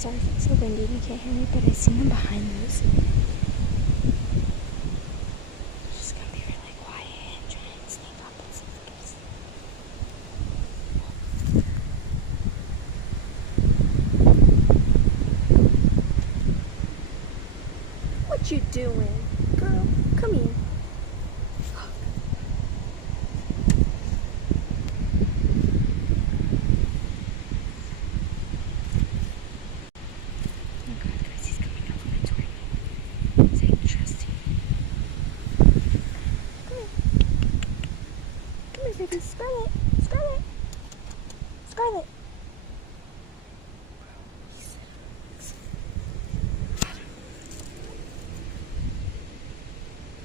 sorry if it's so windy and you can't hear me, but I seen them behind those. Just gonna be really quiet and try and sneak up and see if there's... What you doing? Girl, come here. Baby, Scarlet, Scarlet, Scarlet.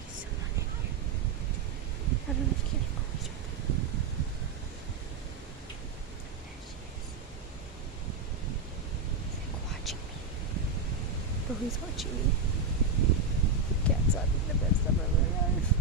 He's still not in here. I don't know if you can hear me. He's right there. There she is. He's like watching me. Bro, he's watching me. Cat's having the best of her life.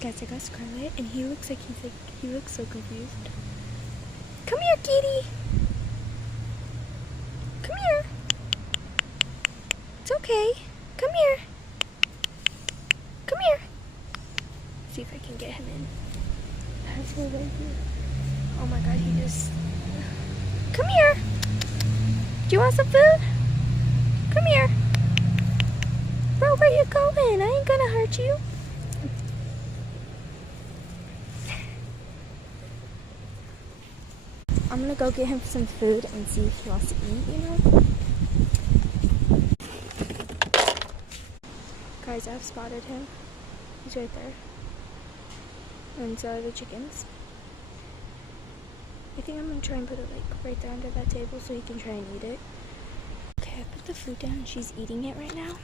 Guys, I got Scarlet, and he looks so confused. Come here, kitty. Come here. It's okay. Come here. Come here. See if I can get him in. That's what I do. Oh my god, he just... Come here. Do you want some food? Come here. Bro, where you going? I ain't gonna hurt you. I'm gonna go get him some food and see if he wants to eat, you know? Guys, I've spotted him. He's right there. And so are the chickens. I think I'm gonna try and put it like right there under that table so he can try and eat it. Okay, I put the food down and she's eating it right now.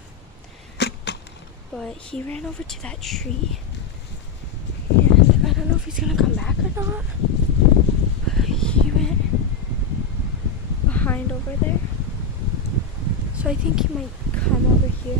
But he ran over to that tree. And I don't know if he's gonna come back or not. He went behind over there. So I think he might come over here.